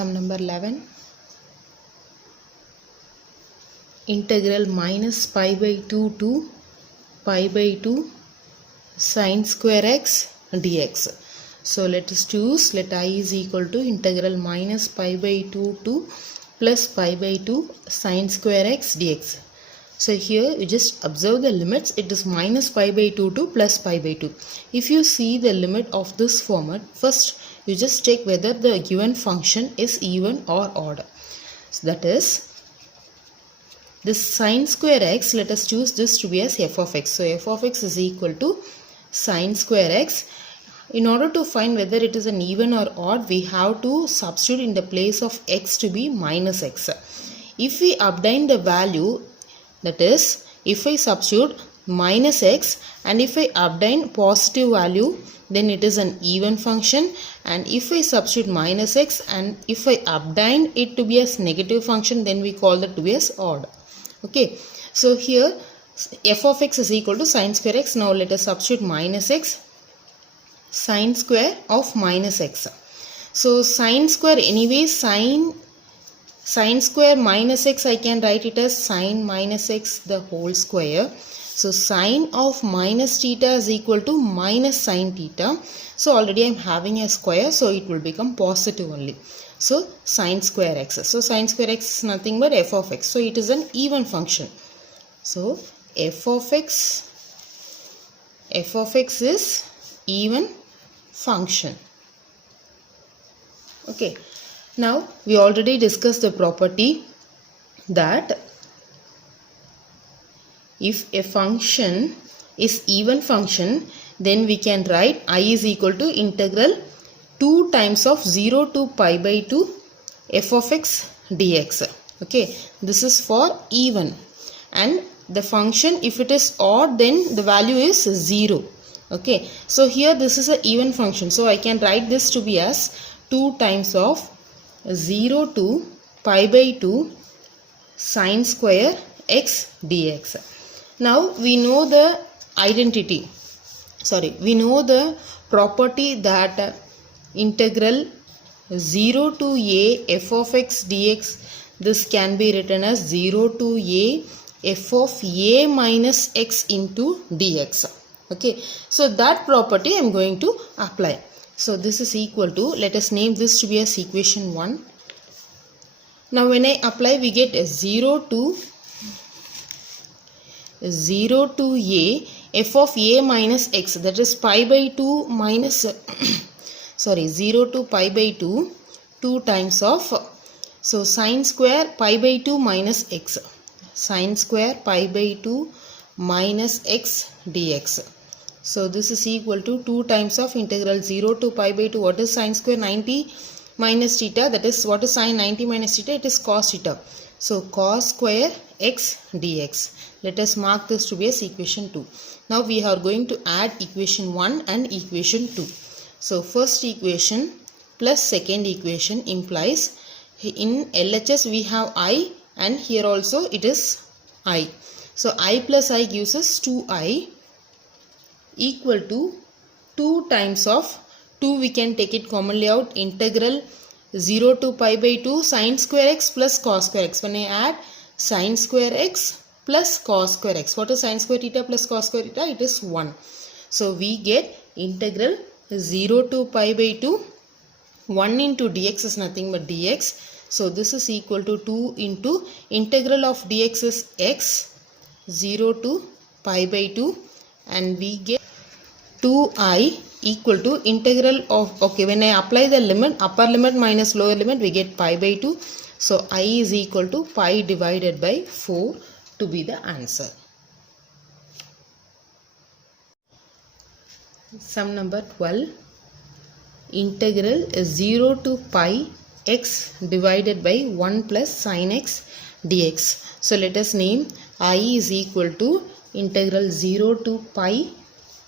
Sum number 11. Integral minus pi by 2 to pi by 2 sin square x dx. So let us choose, let I is equal to integral minus pi by 2 to plus pi by 2 sin square x dx. So here you just observe the limits. It is minus pi by 2 to plus pi by 2. If you see the limit of this format, first you just check whether the given function is even or odd. So that is, this sin square x, let us choose this to be as f of x. So f of x is equal to sin square x. In order to find whether it is an even or odd, we have to substitute in the place of x to be minus x. If we obtain the value, that is, if I substitute minus x and if I obtain positive value, then it is an even function, and if I substitute minus x and if I obtain it to be as negative function, then we call that to be as odd. Okay, so here f of x is equal to sin square x. Now let us substitute minus x, sin square of minus x. So sin square, anyway, sin square minus x, I can write it as sin minus x the whole square. So sin of minus theta is equal to minus sin theta. So already I am having a square, so it will become positive only. So sin square x. So sin square x is nothing but f of x. So it is an even function. So f of x is even function. Okay. Now we already discussed the property that if a function is even function, then we can write I is equal to integral 2 times of 0 to pi by 2 f of x dx. Okay, this is for even, and the function, if it is odd, then the value is 0. Okay, so here this is an even function, so I can write this to be as 2 times of 0 to pi by 2 sin square x dx. Now we know the we know the property that integral 0 to a f of x dx, this can be written as 0 to a f of a minus x into dx. Okay, so that property I am going to apply. So this is equal to, let us name this to be as equation 1. Now when I apply, we get 0 to a f of a minus x, that is pi by 2 minus 0 to pi by 2 times of, so sin square pi by 2 minus x, sin square pi by 2 minus x dx. So this is equal to 2 times of integral 0 to pi by 2. What is sin square? 90 minus theta. That is, what is sin 90 minus theta? It is cos theta. So cos square x dx. Let us mark this to be as equation 2. Now we are going to add equation 1 and equation 2. So first equation plus second equation implies, in LHS we have I, and here also it is I. So I plus I gives us 2I equal to 2 times of 2, we can take it commonly out, integral 0 to pi by 2 sin square x plus cos square x. When I add sin square x plus cos square x, what is sin square theta plus cos square theta? It is 1. So we get integral 0 to pi by 2, 1 into dx is nothing but dx. So this is equal to 2 into integral of dx is x, 0 to pi by 2, and we get 2I equal to integral of, okay, when I apply the limit, upper limit minus lower limit, we get pi by 2. So I is equal to pi divided by 4 to be the answer. Sum number 12. Integral 0 to pi x divided by 1 plus sin x dx. So let us name I is equal to integral 0 to pi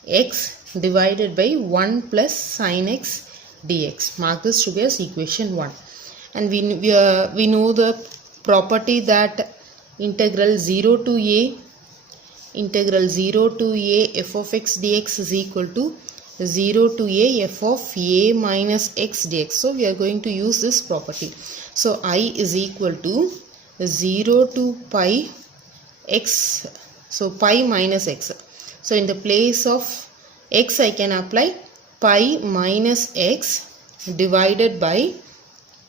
x divided by 1 plus sin x dx. Mark this to be as equation 1. And we know the property that integral 0 to a f of x dx is equal to 0 to a f of a minus x dx. So we are going to use this property. So I is equal to 0 to pi x, so pi minus x. So in the place of x I can apply pi minus x divided by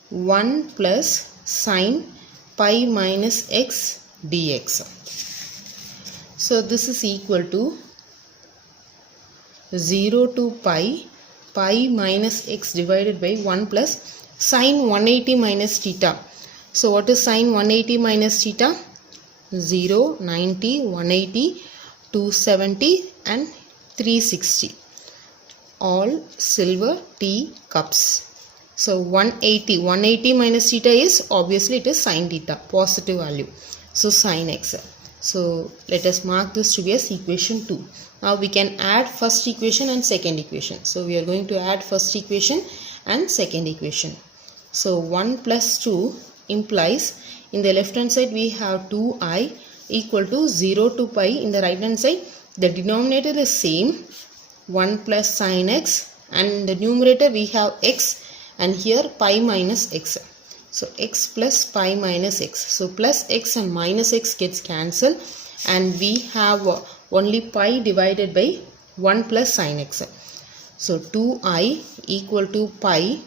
1 plus sine pi minus x dx. So this is equal to 0 to pi minus x divided by 1 plus sine 180 minus theta. So what is sine 180 minus theta? 0, 90, 180, 270 and 360. All silver tea cups. So 180 minus theta is, obviously it is sine theta, positive value. So sine x. So let us mark this to be as equation 2. Now we can add first equation and second equation. So we are going to add first equation and second equation. So 1 plus 2 implies in the left hand side we have 2i equal to 0 to pi. In the right hand side the denominator is same, 1 plus sine x, and in the numerator we have x and here pi minus x. So x plus pi minus x. So plus x and minus x gets cancelled and we have only pi divided by 1 plus sine x. So 2i equal to pi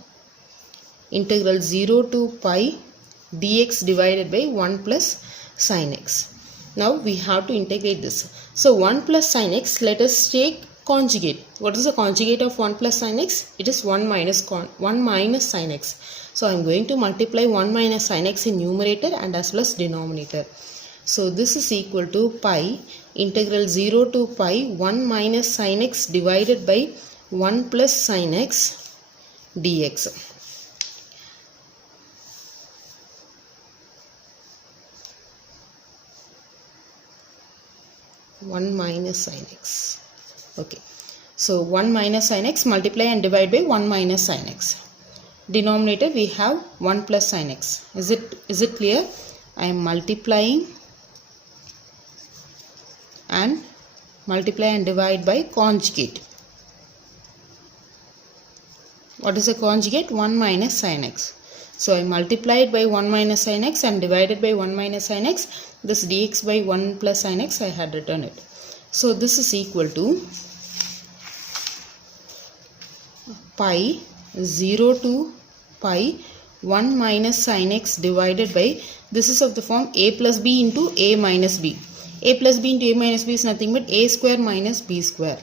integral 0 to pi dx divided by 1 plus sine x. Now we have to integrate this. So 1 plus sine x, let us take conjugate. What is the conjugate of 1 plus sine x? It is 1 minus sine x. So I am going to multiply 1 minus sine x in numerator and as well as denominator. So this is equal to pi integral 0 to pi 1 minus sine x divided by 1 plus sine x dx. Okay, so 1 minus sine x, multiply and divide by 1 minus sine x. Denominator we have 1 plus sine x. Is it clear? I am multiplying and divide by conjugate. What is the conjugate? 1 minus sine x. So I multiplied by 1 minus sine x and divided by 1 minus sine x. This dx by 1 plus sine x I had written it. So this is equal to pi 0 to pi 1 minus sine x divided by, this is of the form a plus b into a minus b. A plus b into a minus b is nothing but a square minus b square.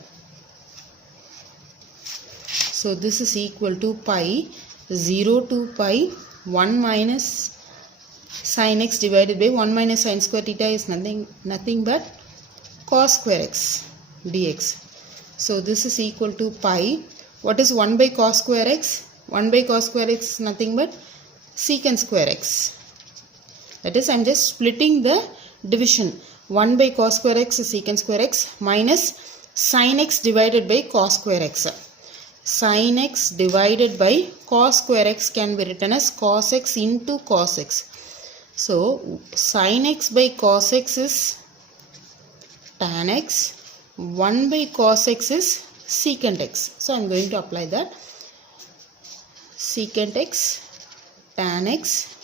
So this is equal to pi 0 to pi 1 minus sine x divided by 1 minus sine square theta is nothing but cos square x dx. So this is equal to pi. What is 1 by cos square x? 1 by cos square x is nothing but secant square x. That is, I am just splitting the division. 1 by cos square x is secant square x minus sin x divided by cos square x. Sin x divided by cos square x can be written as cos x into cos x. So sin x by cos x is tan x. 1 by cos x is secant x. So I am going to apply that. Secant x tan x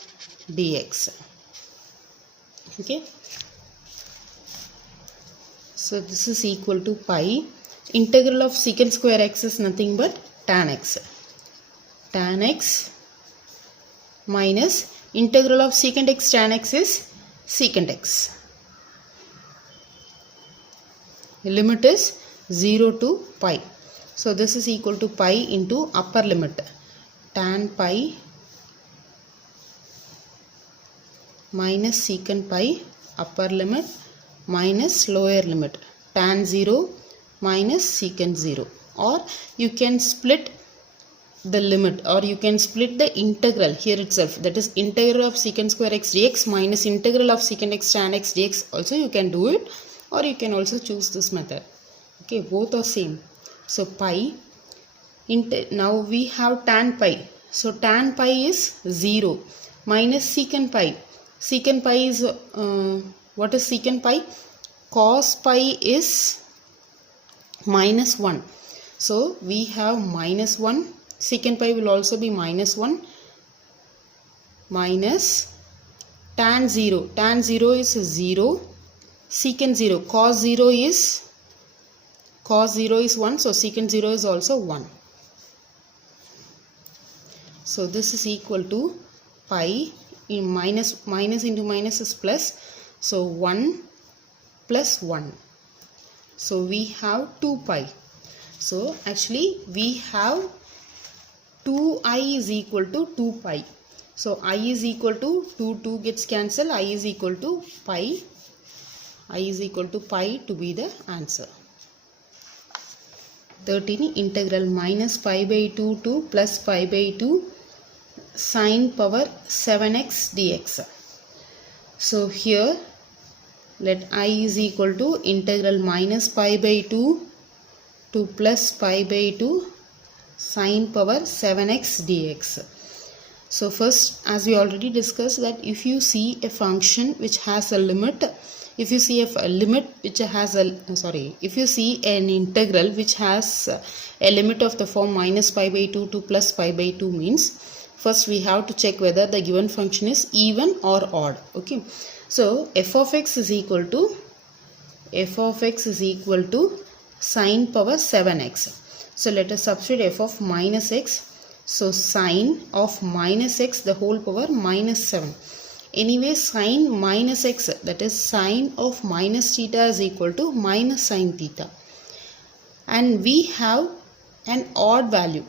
dx. Okay. So this is equal to pi. Integral of secant square x is nothing but tan x. Tan x minus integral of secant x tan x is secant x. The limit is 0 to pi. So this is equal to pi into upper limit. Tan pi minus secant pi upper limit minus lower limit. Tan 0 minus secant 0. Or you can split the limit, or you can split the integral here itself. That is integral of secant square x dx minus integral of secant x tan x dx. Also you can do it, or you can also choose this method. Okay, both are same. So pi, now we have tan pi. So tan pi is 0 minus secant pi. Secant pi is, what is secant pi? Cos pi is minus 1. So we have minus 1, secant pi will also be minus 1, minus tan 0. Tan 0 is 0, secant 0. Cos 0 is 1, so secant 0 is also 1. So this is equal to pi in minus into minus is plus. So 1 plus 1. So we have 2 pi. So actually we have 2i is equal to 2 pi. So I is equal to 2 gets cancelled. I is equal to pi. I is equal to pi to be the answer. 13. Integral minus pi by 2 to plus pi by 2 sine power 7x dx. So here let I is equal to integral minus pi by 2 to plus pi by 2 sine power 7x dx. So first, as we already discussed, that if you see a function which has a limit, if you see if you see an integral which has a limit of the form minus pi by 2 to plus pi by 2 means, first we have to check whether the given function is even or odd. Okay, so f of x is equal to sine power 7x. So let us substitute f of minus x. So sine of minus x the whole power minus 7. Anyway, sine minus x, that is sine of minus theta, is equal to minus sine theta. And we have an odd value,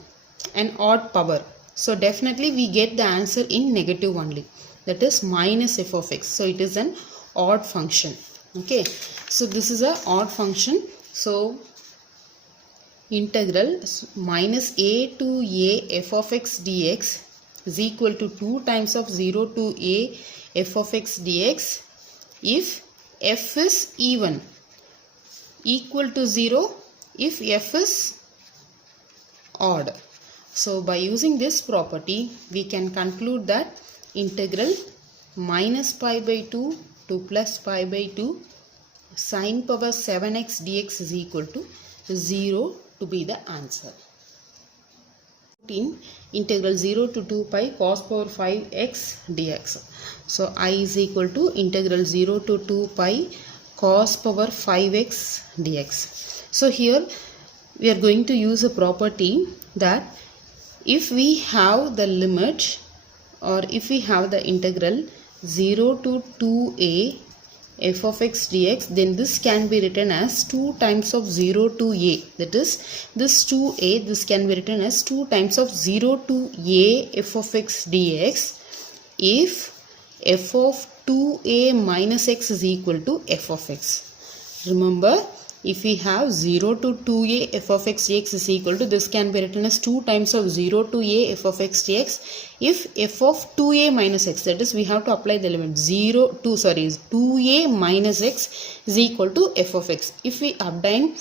an odd power. So definitely we get the answer in negative only. That is minus f of x. So it is an odd function. Okay. So this is an odd function. So integral minus a to a f of x dx is equal to 2 times of 0 to a f of x dx if f is even, equal to 0 if f is odd. So by using this property we can conclude that integral minus pi by 2 to plus pi by 2 sine power 7x dx is equal to 0 to be the answer. 14. Integral 0 to 2 pi cos power 5x dx. So I is equal to integral 0 to 2 pi cos power 5x dx. So here we are going to use a property that if we have the limit, or if we have the integral 0 to 2a f of x dx, then this can be written as 2 times of 0 to a. That is, this 2a, this can be written as 2 times of 0 to a f of x dx if f of 2a minus x is equal to f of x. Remember, if we have 0 to 2a f of x dx is equal to, this can be written as 2 times of 0 to a f of x dx if f of 2a minus x, that is we have to apply the limit 2a minus x is equal to f of x. If we obtain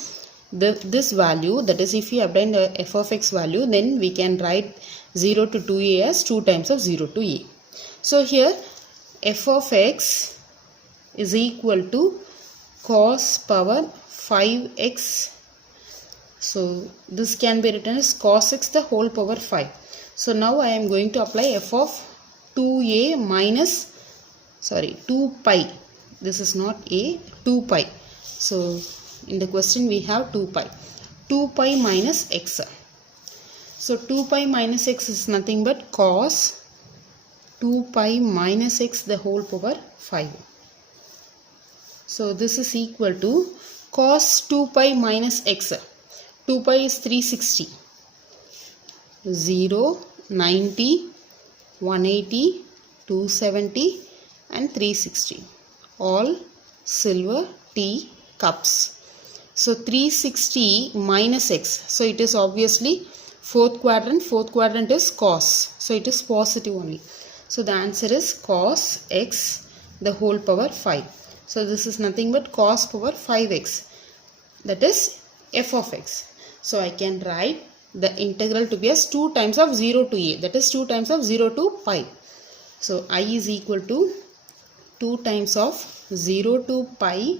this value, that is if we obtain the f of x value, then we can write 0 to 2a as 2 times of 0 to a. So here f of x is equal to cos power 5x. So this can be written as cos x the whole power 5. So now I am going to apply f of 2a minus 2 pi. This is not a, 2 pi. So in the question we have 2 pi. 2 pi minus x. So 2 pi minus x is nothing but cos 2 pi minus x the whole power 5. So this is equal to cos 2 pi minus x. 2 pi is 360. 0, 90, 180, 270 and 360. All silver tea cups. So 360 minus x. So it is obviously fourth quadrant. Fourth quadrant is cos. So it is positive only. So the answer is cos x the whole power 5. So this is nothing but cos power 5x. That is f of x. So I can write the integral to be as 2 times of 0 to a. That is 2 times of 0 to pi. So I is equal to 2 times of 0 to pi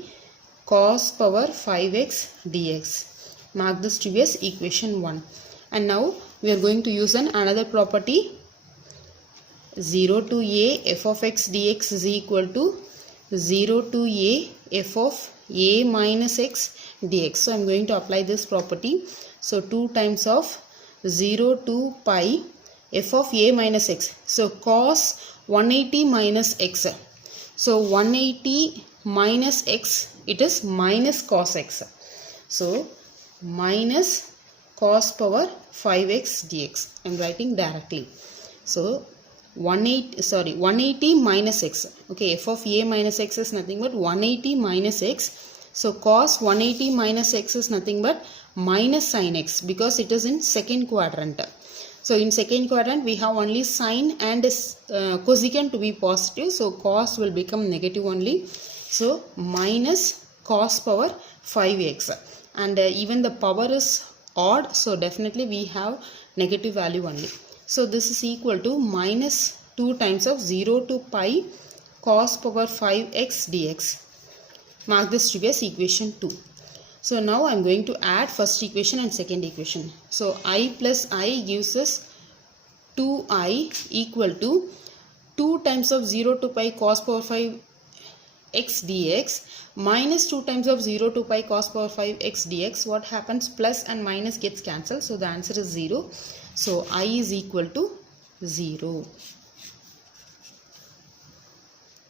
cos power 5x dx. Mark this to be as equation 1. And now we are going to use another property. 0 to a f of x dx is equal to 0 to a f of a minus x dx. So I am going to apply this property. So 2 times of 0 to pi f of a minus x. So cos 180 minus x. So 180 minus x, it is minus cos x. So minus cos power 5x dx. I am writing directly. So 180 minus x. Okay, f of a minus x is nothing but 180 minus x. So cos 180 minus x is nothing but minus sin x, because it is in second quadrant. So in second quadrant we have only sine and cosecant to be positive. So cos will become negative only. So minus cos power 5x. And even the power is odd. So definitely we have negative value only. So this is equal to minus 2 times of 0 to pi cos power 5x dx. Mark this to be as equation 2. So now I am going to add first equation and second equation. So I plus I gives us 2i equal to 2 times of 0 to pi cos power 5x dx minus 2 times of 0 to pi cos power 5x dx. What happens? Plus and minus gets cancelled. So the answer is 0. So I is equal to 0.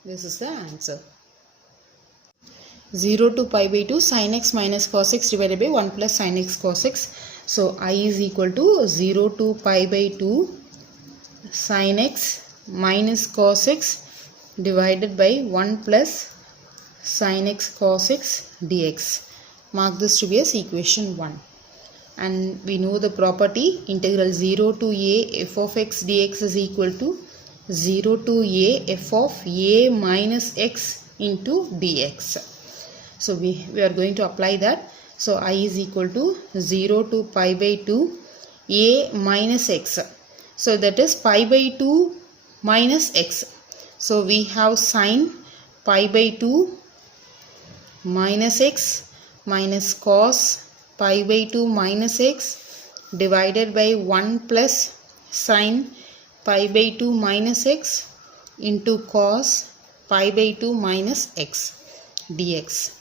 This is the answer. 0 to pi by 2 sin x minus cos x divided by 1 plus sin x cos x. So I is equal to 0 to pi by 2 sin x minus cos x divided by 1 plus sin x cos x dx. Mark this to be as equation 1. And we know the property integral 0 to a f of x dx is equal to 0 to a f of a minus x into dx. So we are going to apply that. So I is equal to 0 to pi by 2 a minus x. So that is pi by 2 minus x. So we have sine pi by 2 minus x minus cos pi by 2 minus x divided by 1 plus sine pi by 2 minus x into cos pi by 2 minus x dx.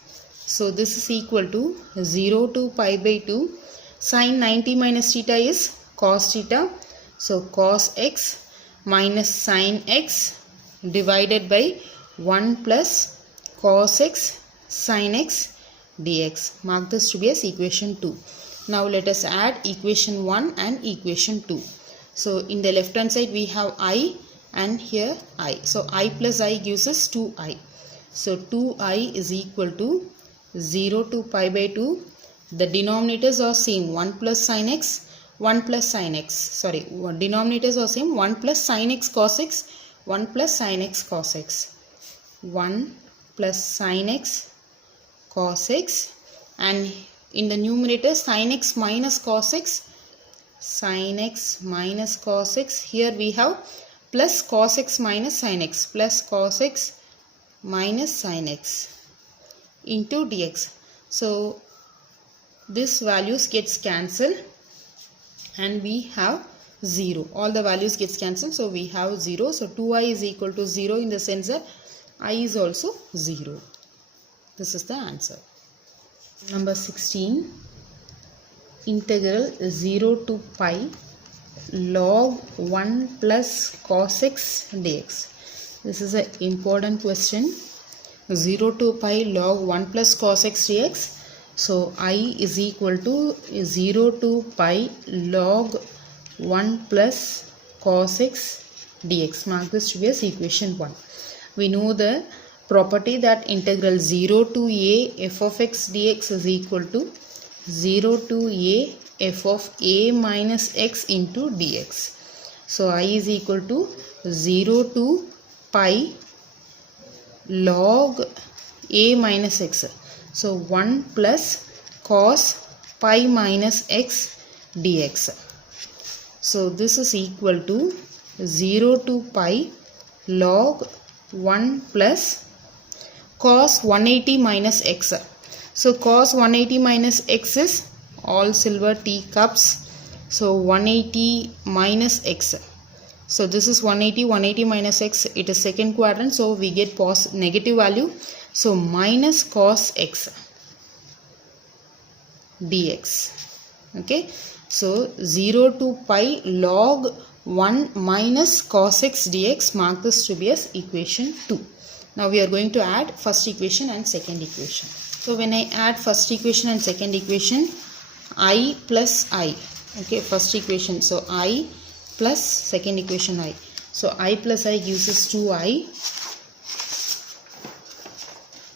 So this is equal to 0 to pi by 2 sine 90 minus theta is cos theta. So cos x minus sine x divided by 1 plus cos x sin x dx. Mark this to be as equation 2. Now let us add equation 1 and equation 2. So in the left hand side we have I and here I. So I plus I gives us 2I. So 2I is equal to 0 to pi by 2. The denominators are same, 1 plus sin x, 1 plus sin x. Sorry, denominators are same, 1 plus sin x cos x, 1 plus sin x cos x. 1 plus sin x cos x, and in the numerator sin x minus cos x, sin x minus cos x. Here we have plus cos x minus sin x, plus cos x minus sin x into dx. So this values gets cancelled and we have 0. All the values gets cancelled, so we have 0. So 2i is equal to 0 in the sense that I is also 0. This is the answer. Number 16. Integral 0 to pi log 1 plus cos x dx. This is an important question. 0 to pi log 1 plus cos x dx. So I is equal to 0 to pi log 1 plus cos x dx. Mark this to be as equation 1. We know the property that integral 0 to a f of x dx is equal to 0 to a f of a minus x into dx. So I is equal to 0 to pi log a minus x. So 1 plus cos pi minus x dx. So this is equal to 0 to pi log 1 plus cos 180 minus x. So cos 180 minus x is all silver teacups. So 180 minus x. So this is 180 minus x. It is second quadrant, so we get negative value. So minus cos x dx. Okay. So 0 to pi log 1 minus cos x dx. Mark this to be as equation 2. Now we are going to add first equation and second equation. So when I add first equation and second equation, I plus I. Okay, first equation. So I plus second equation I. So I plus I gives us 2I.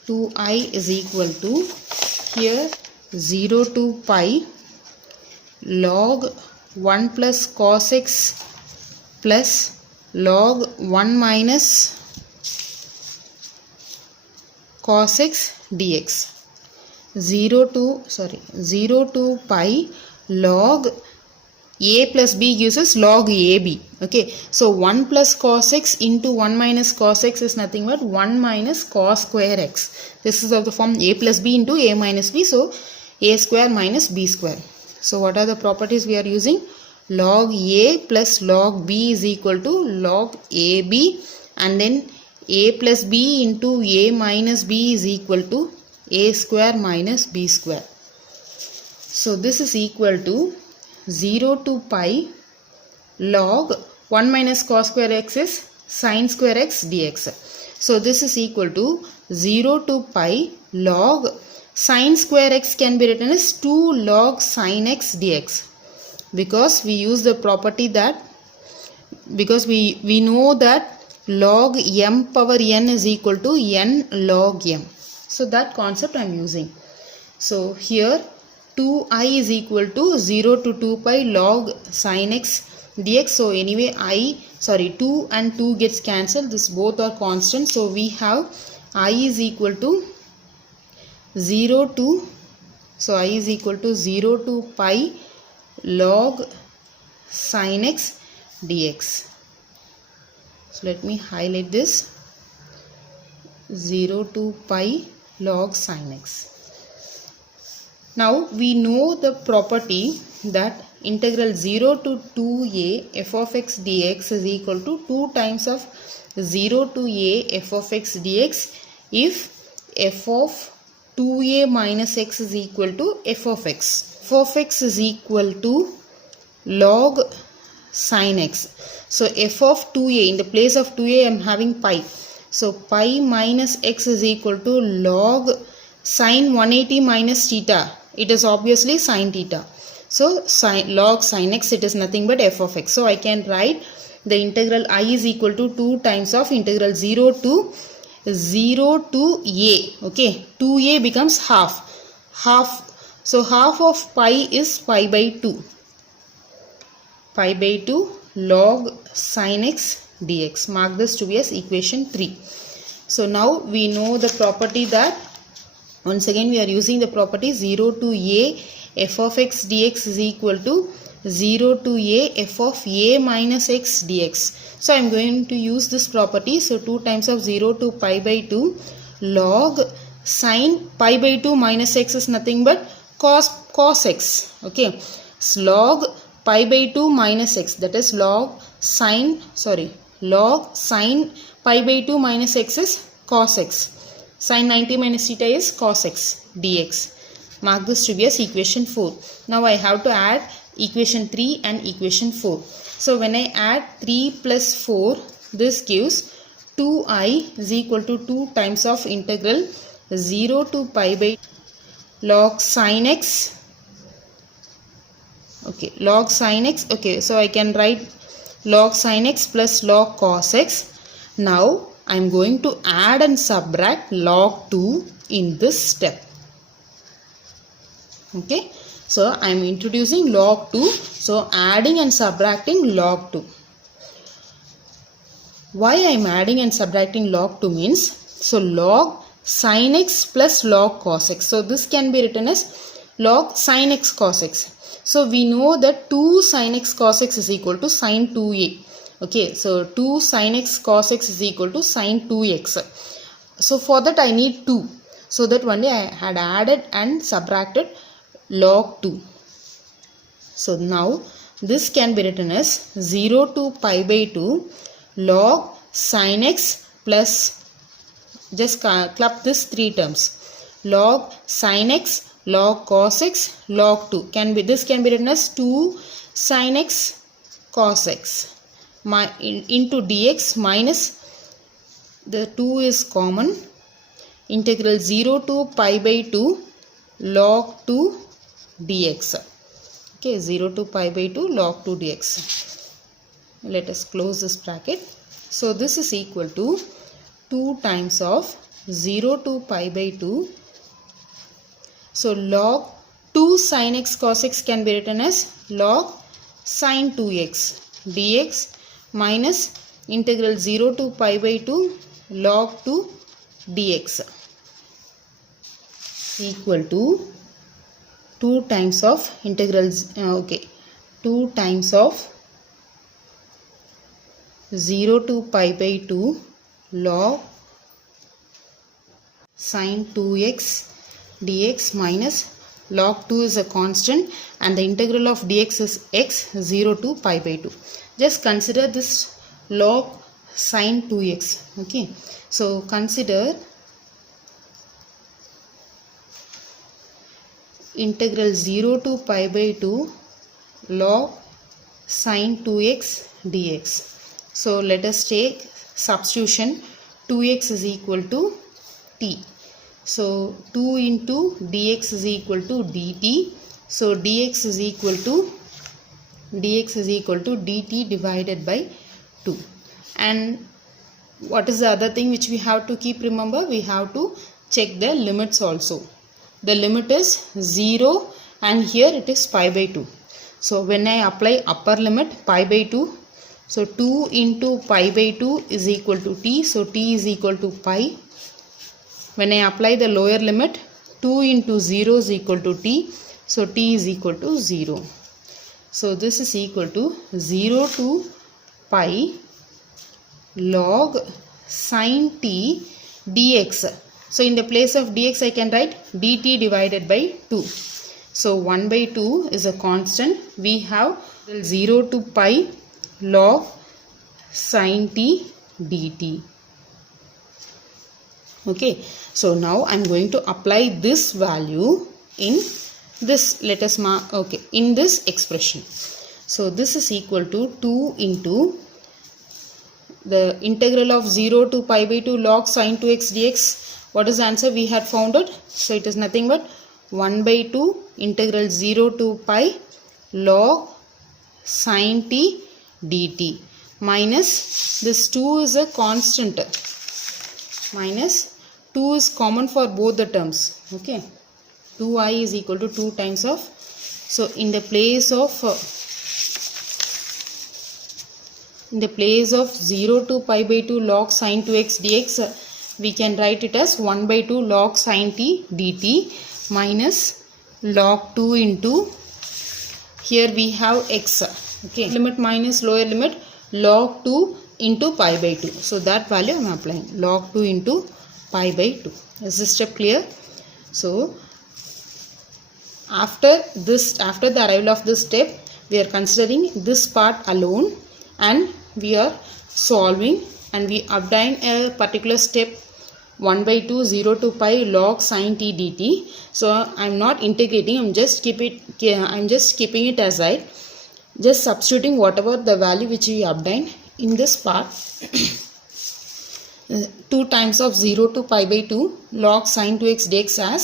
2I is equal to, here 0 to pi log 1 plus cos x plus log 1 minus cos x dx. 0 to pi log a plus b gives us log ab. Okay, so 1 plus cos x into 1 minus cos x is nothing but 1 minus cos square x. This is of the form a plus b into a minus b, so a square minus b square. So what are the properties we are using? Log a plus log b is equal to log ab, and then a plus b into a minus b is equal to a square minus b square. So this is equal to 0 to pi log 1 minus cos square x is sin square x dx. So this is equal to 0 to pi log sin square x can be written as 2 log sin x dx, because we use the property that, because we know that log m power n is equal to n log m. So that concept I am using. So here 2I is equal to 0 to 2 pi log sin x dx. So anyway 2 and 2 gets cancelled. This both are constant. So we have I is equal to 0 to, so I is equal to 0 to pi log sin x dx. So let me highlight this, 0 to pi log sin x. Now we know the property that integral 0 to 2a f of x dx is equal to 2 times of 0 to a f of x dx if f of 2a minus x is equal to f of x. F of x is equal to log sin x. So f of 2a, in the place of 2a I am having pi. So pi minus x is equal to log sin 180 minus theta. It is obviously sin theta. So log sin x, it is nothing but f of x. So I can write the integral I is equal to 2 times of integral 0 to a. Okay, 2a becomes half. So half of pi is pi by 2. Pi by 2 log sin x dx. Mark this to be as equation 3. So now we know the property that, once again we are using the property 0 to a f of x dx is equal to 0 to a f of a minus x dx. So I am going to use this property. So 2 times of 0 to pi by 2 log sin pi by 2 minus x is nothing but cos x. Okay, so log pi by 2 minus x, that is log sin pi by 2 minus x is cos x. Sin 90 minus theta is cos x dx. Mark this to be as equation 4. Now I have to add equation 3 and equation 4. So when I add 3 plus 4, this gives 2I is equal to 2 times of integral 0 to pi by log sin x. Okay, log sin x. Okay, so I can write log sin x plus log cos x. Now I am going to add and subtract log 2 in this step. Okay, so I am introducing log 2. So adding and subtracting log 2. Why I am adding and subtracting log 2 means, so log sin x plus log cos x. So this can be written as log sin x cos x. So we know that 2 sin x cos x is equal to sin 2a. Okay, so 2 sin x cos x is equal to sin 2x. So for that I need 2. So that one day I had added and subtracted log 2. So now this can be written as 0 to pi by 2 log sin x plus, just club this three terms, log sin x, log cos x, log 2. This can be written as 2 sin x cos x into dx minus, the 2 is common, integral 0 to pi by 2 log 2 dx. Okay, 0 to pi by 2 log 2 dx. Let us close this bracket. So this is equal to 2 times of 0 to pi by 2. So log 2 sin x cos x can be written as log sin 2x dx minus integral 0 to pi by 2 log 2 dx equal to 2 times of integrals, 2 times of 0 to pi by 2 log sin 2x dx minus log 2 is a constant and the integral of dx is x, 0 to pi by 2. Just consider this log sin 2x. Okay, so consider integral 0 to pi by 2 log sin 2x dx. So let us take substitution. 2x is equal to t. So 2 into dx is equal to dt. So dx is equal to dt divided by 2. And what is the other thing which we have to keep remember? We have to check the limits also. The limit is 0 and here it is pi by 2. So when I apply upper limit pi by 2, so 2 into pi by 2 is equal to t. So t is equal to pi. When I apply the lower limit, 2 into 0 is equal to t. So t is equal to 0. So this is equal to 0 to pi log sin t dx. So in the place of dx I can write dt divided by 2. So 1 by 2 is a constant. We have 0 to pi log sin t dt. Okay, so now I am going to apply this value in this, let us mark, okay, in this expression. So this is equal to 2 into the integral of 0 to pi by 2 log sin 2x dx. What is the answer we had found out? So it is nothing but 1 by 2 integral 0 to pi log sin t dt minus this 2 is a constant, minus 2 is common for both the terms. Okay, 2i is equal to 2 times of, so in the place of 0 to pi by 2 log sin 2x dx, we can write it as 1 by 2 log sin t dt minus log 2 into, here we have x. Okay, limit minus lower limit log 2 into pi by 2. So that value I am applying, log 2 into pi by 2. Is this step clear? So after the arrival of this step, we are considering this part alone and we are solving and we obtain a particular step 1 by 2 0 to pi log sin t dt. So I am not integrating, I am just keeping it aside, just substituting whatever the value which we obtained in this part. 2 times of 0 to pi by 2 log sin 2x dx as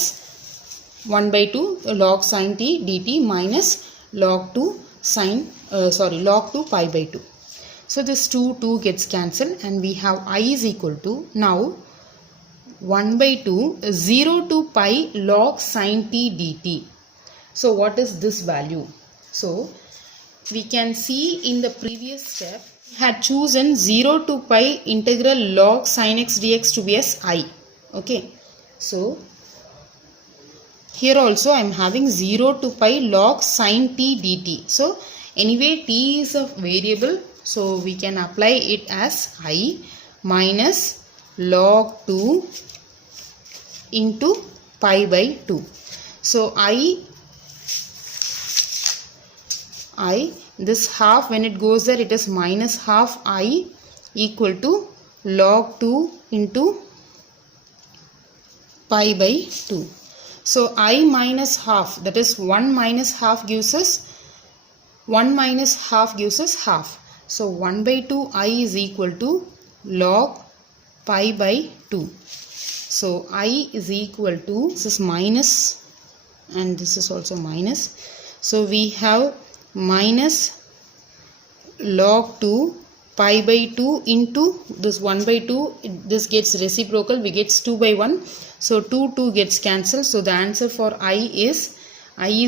1 by 2 log sin t dt minus log 2 pi by 2. So this 2 gets cancelled and we have I is equal to now 1 by 2 0 to pi log sin t dt. So what is this value? So we can see in the previous step had chosen 0 to pi integral log sin x dx to be as I. Okay, so here also I am having 0 to pi log sin t dt. So anyway t is a variable, so we can apply it as I minus log 2 into pi by 2. So I I. This half, when it goes there, it is minus half I equal to log 2 into pi by 2. So I minus half, that is 1 minus half gives us 1 minus half gives us half. So 1 by 2 I is equal to log pi by 2. So I is equal to, this is minus and this is also minus. So we have minus log 2 pi by 2 into this 1 by 2. This gets reciprocal, we get 2 by 1. So 2 gets cancelled. So the answer for I is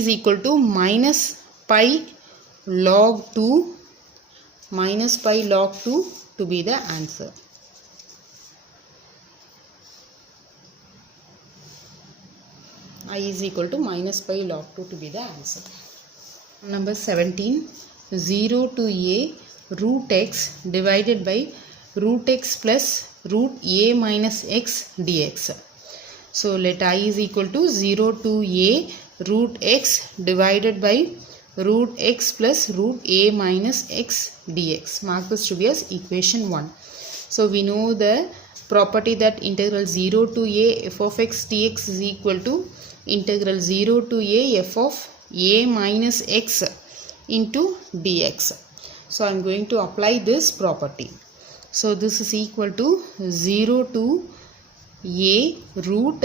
equal to minus pi log 2 to be the answer. I is equal to minus pi log 2 to be the answer. Number 17, 0 to a root x divided by root x plus root a minus x dx. So let I is equal to 0 to a root x divided by root x plus root a minus x dx. Mark this to be as equation 1. So we know the property that integral 0 to a f of x dx is equal to integral 0 to a f of a minus x into dx. So I am going to apply this property. So this is equal to 0 to a root,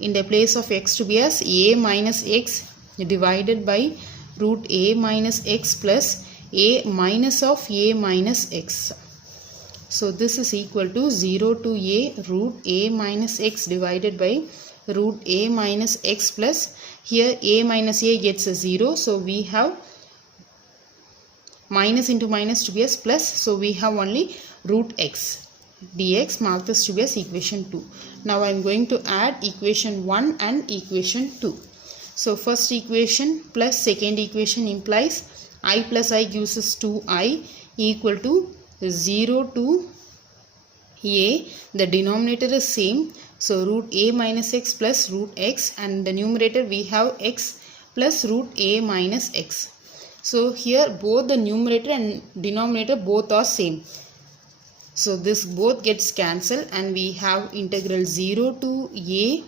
in the place of x to be as a minus x divided by root a minus x plus a minus of a minus x. So this is equal to 0 to a root a minus x divided by root a minus x plus, here a minus a gets a 0. So we have minus into minus to be as plus. So we have only root x dx. Mark this to be as equation 2. Now I am going to add equation 1 and equation 2. So first equation plus second equation implies I plus I gives us 2I equal to 0 to a. The denominator is same. So root a minus x plus root x, and the numerator we have x plus root a minus x. So here both the numerator and denominator both are same. So this both gets cancelled and we have integral 0 to a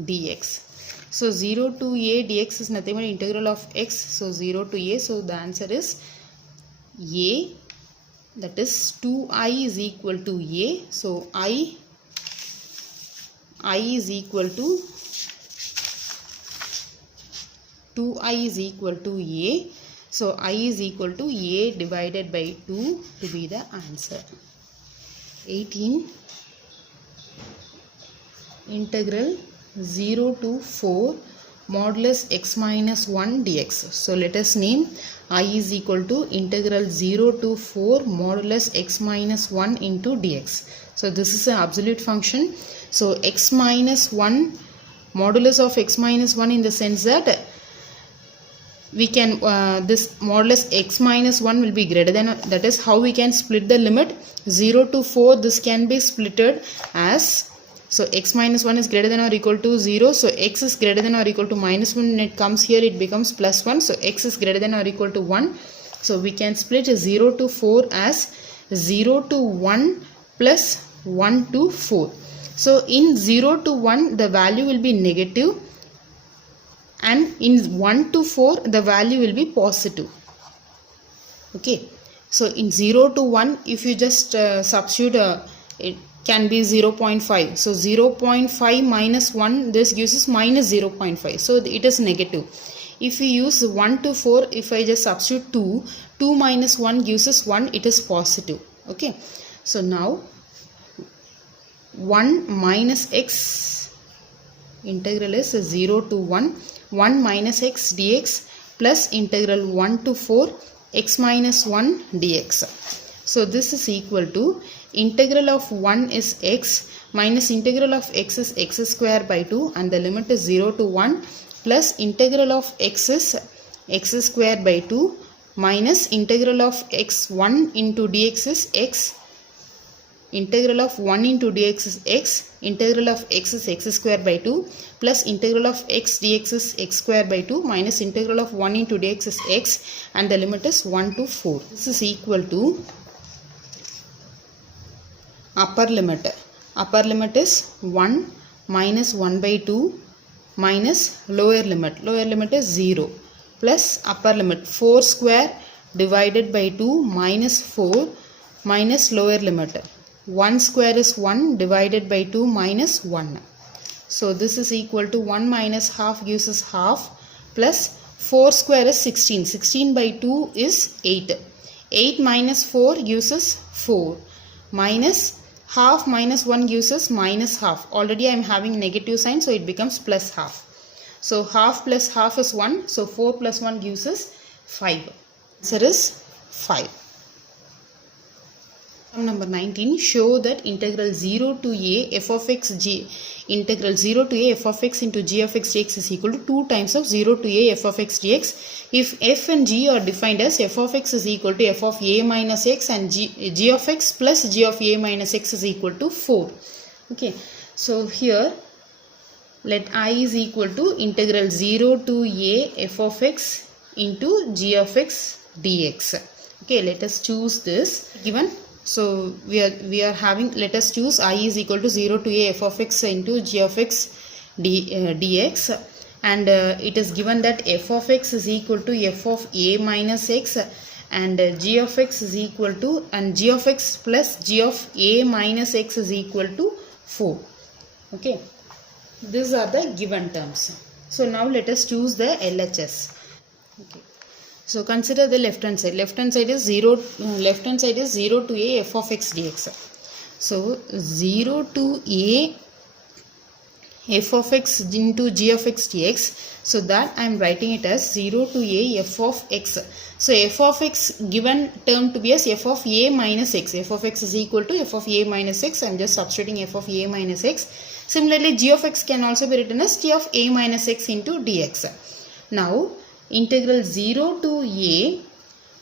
dx. So 0 to a dx is nothing but integral of x. So 0 to a. So the answer is a, that is 2I is equal to a. So I is equal to 2I is equal to a. So I is equal to a divided by 2 to be the answer. 18, integral 0 to 4 modulus x minus 1 dx. So let us name I is equal to integral 0 to 4 modulus x minus 1 into dx. So this is an absolute function. So x minus 1, modulus of x minus 1 in the sense that we can, this modulus x minus 1 will be greater than, that is how we can split the limit 0 to 4. This can be splitted as, so x minus 1 is greater than or equal to 0. So x is greater than or equal to minus 1. When it comes here, it becomes plus 1. So x is greater than or equal to 1. So we can split 0 to 4 as 0 to 1 plus 1 to 4. So in 0 to 1, the value will be negative, and in 1 to 4 the value will be positive. Okay, so in 0 to 1, if you just substitute, it can be 0.5. so 0.5 minus 1, this gives us minus 0.5, so it is negative. If we use 1 to 4, if I just substitute 2 minus 1 gives us 1, it is positive. Okay, so now 1 minus x, integral is 0 to 1 minus x dx plus integral 1 to 4 x minus 1 dx. So this is equal to integral of 1 is x minus integral of x is x square by 2, and the limit is 0 to 1, plus integral of x is x square by 2 minus integral of x1 into dx is x integral of 1 into dx is x, integral of x is x square by 2, plus integral of x dx is x square by 2, minus integral of 1 into dx is x, and the limit is 1 to 4. This is equal to upper limit. Upper limit is 1 minus 1 by 2 minus lower limit. Lower limit is 0 plus upper limit 4 square divided by 2 minus 4 minus lower limit. 1 square is 1 divided by 2 minus 1. So this is equal to 1 minus half gives us half, plus 4 square is 16. 16 by 2 is 8. 8 minus 4 gives us 4. Minus half minus 1 gives us minus half. Already I am having negative sign, so it becomes plus half. So half plus half is 1. So 4 plus 1 gives us 5. Answer is 5. Number 19. Show that integral 0 to a f of x g integral 0 to a f of x into g of x dx is equal to 2 times of 0 to a f of x dx if f and g are defined as f of x is equal to f of a minus x and g of x plus g of a minus x is equal to 4. Okay, so here let I is equal to integral 0 to a f of x into g of x dx. Okay, let us choose this given. So we are having, let us choose I is equal to 0 to a f of x into g of x dx, and it is given that f of x is equal to f of a minus x and g of x is equal to, and g of x plus g of a minus x is equal to 4. Okay, these are the given terms. So now let us choose the LHS. Okay. So consider the left hand side. Left hand side is 0 to a f of x dx. So 0 to a f of x into g of x dx. So that I am writing it as 0 to a f of x. So f of x given term to be as f of a minus x. F of x is equal to f of a minus x. I am just substituting f of a minus x. Similarly, g of x can also be written as g of a minus x into dx. Now integral 0 to a,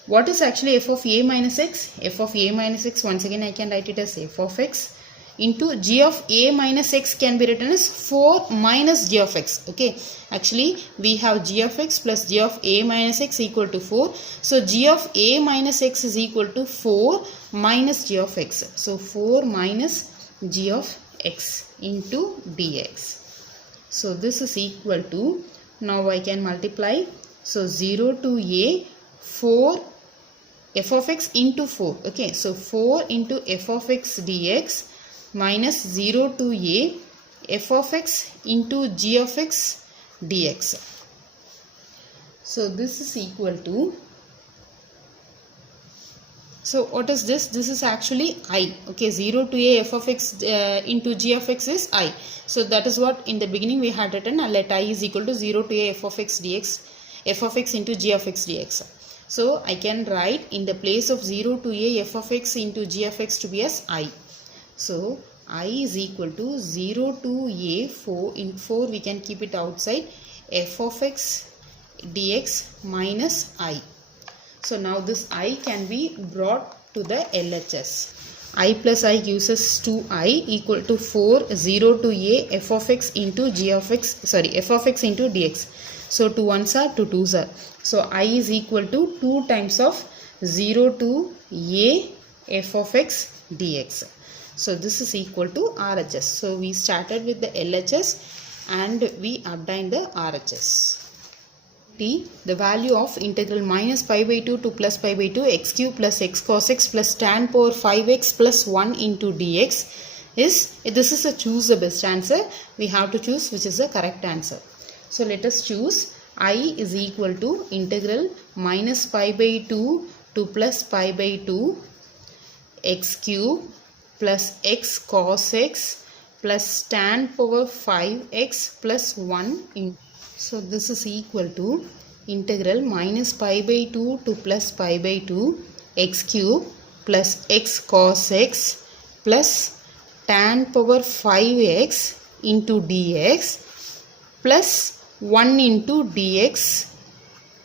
what is actually f of a minus x? F of a minus x, once again I can write it as f of x into g of a minus x can be written as 4 minus g of x. Okay, actually we have g of x plus g of a minus x equal to 4. So g of a minus x is equal to 4 minus g of x. So 4 minus g of x into dx. So this is equal to, now I can multiply. So 0 to a 4 f of x into 4. Okay, so 4 into f of x dx minus 0 to a f of x into g of x dx. So this is equal to, so what is this? This is actually I. Okay, 0 to a f of x into g of x is I. So that is what in the beginning we had written. Let I is equal to 0 to a f of x dx, f of x into g of x dx. So I can write in the place of 0 to a f of x into g of x to be as I. So I is equal to 0 to a 4, in 4 we can keep it outside, f of x dx minus I. So now this I can be brought to the LHS. I plus I gives us 2I equal to 4 0 to a f of x into g of x, sorry, f of x into dx. So 2 1s are 2 2s are. So I is equal to 2 times of 0 to a f of x dx. So this is equal to RHS. So we started with the LHS and we obtained the RHS. T, the value of integral minus pi by 2 to plus pi by 2 x cube plus x cos x plus tan power 5x plus 1 into dx is, this is a choose the best answer. We have to choose which is the correct answer. So let us choose I is equal to integral minus pi by 2 to plus pi by 2 x cube plus x cos x plus tan power 5x plus 1 in. So this is equal to integral minus pi by 2 to plus pi by 2 x cube plus x cos x plus tan power 5x into dx plus 1 into dx.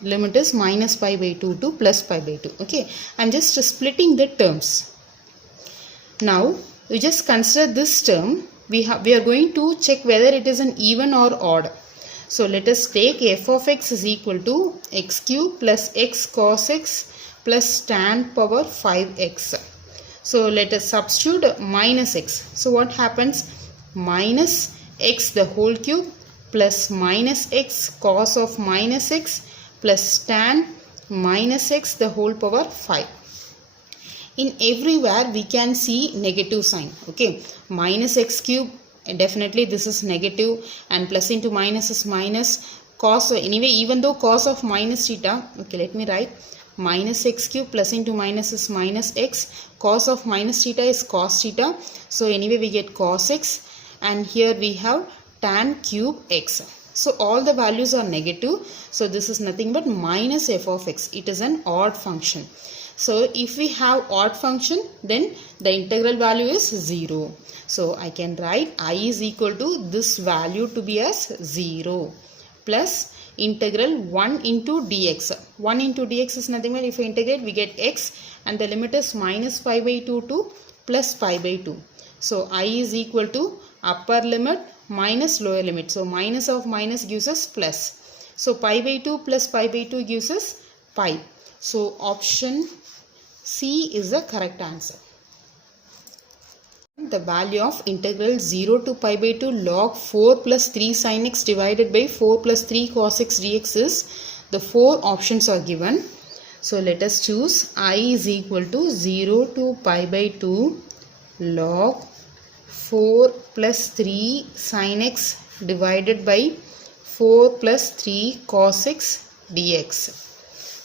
Limit is minus pi by 2 to plus pi by 2. Okay, I am just splitting the terms. Now you just consider this term. We are going to check whether it is an even or odd. So let us take f of x is equal to x cube plus x cos x plus tan power 5x. So let us substitute minus x. So what happens? Minus x the whole cube plus minus x cos of minus x plus tan minus x the whole power 5. In everywhere we can see negative sign. Okay, minus x cube, definitely this is negative, and plus into minus is minus. Cos, anyway, even though cos of minus theta, okay, let me write minus x cube plus into minus is minus x, cos of minus theta is cos theta, so anyway we get cos x, and here we have tan cube x. So all the values are negative, so this is nothing but minus f of x. It is an odd function. So if we have odd function, then the integral value is 0. So I can write I is equal to this value to be as 0 plus integral 1 into dx. 1 into dx is nothing but if we integrate we get x, and the limit is minus pi by 2 to plus pi by 2. So I is equal to upper limit minus lower limit. So minus of minus gives us plus. So pi by 2 plus pi by 2 gives us pi. So option C is the correct answer. The value of integral 0 to pi by 2 log 4 plus 3 sin x divided by 4 plus 3 cos x dx is, the 4 options are given. So let us choose I is equal to 0 to pi by 2 log 4 plus 3 sin x divided by 4 plus 3 cos x dx.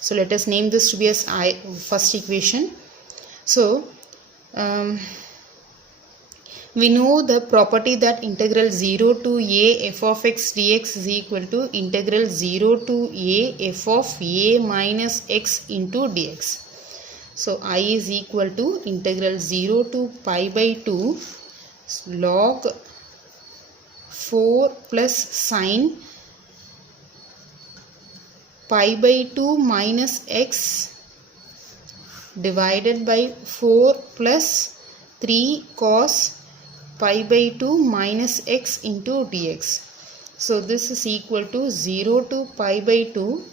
So let us name this to be as first equation. So we know the property that integral 0 to a f of x dx is equal to integral 0 to a f of a minus x into dx. So I is equal to integral 0 to pi by 2 log 4 plus sine pi by 2 minus x divided by 4 plus 3 cos pi by 2 minus x into dx. So this is equal to 0 to pi by 2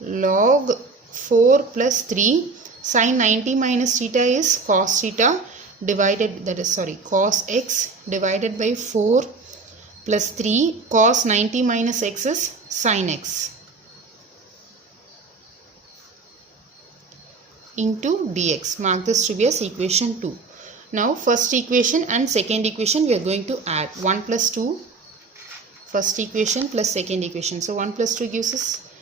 log 4 plus 3 sin 90 minus theta is cos theta divided, that is cos x divided by 4 plus 3 cos 90 minus x is sin x into dx. Mark this to be as equation 2. Now first equation and second equation we are going to add 1 plus 2, first equation plus second equation. So 1 plus 2 gives us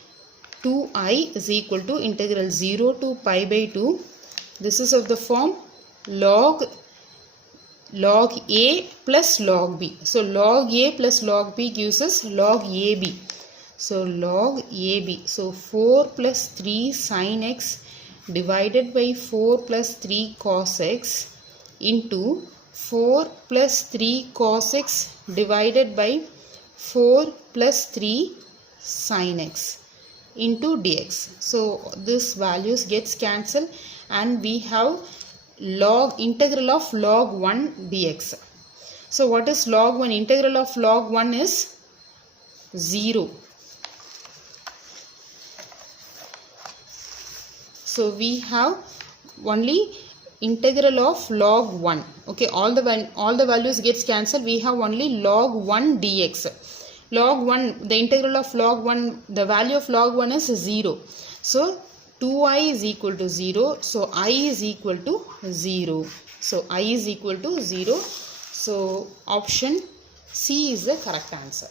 2i is equal to integral 0 to pi by 2. This is of the form log a plus log b. So log a plus log b gives us log ab. So log ab. So 4 plus 3 sin x divided by 4 plus 3 cos x into 4 plus 3 cos x divided by 4 plus 3 sin x into dx. So this values gets cancelled and we have integral of log 1 dx. So what is log 1? Integral of log 1 is 0. So we have only integral of log 1. Okay, all the values gets cancelled. We have only log 1 dx. Log 1, the integral of log 1, the value of log 1 is 0. So 2i is equal to 0. So I is equal to 0. So I is equal to 0. So option C is the correct answer.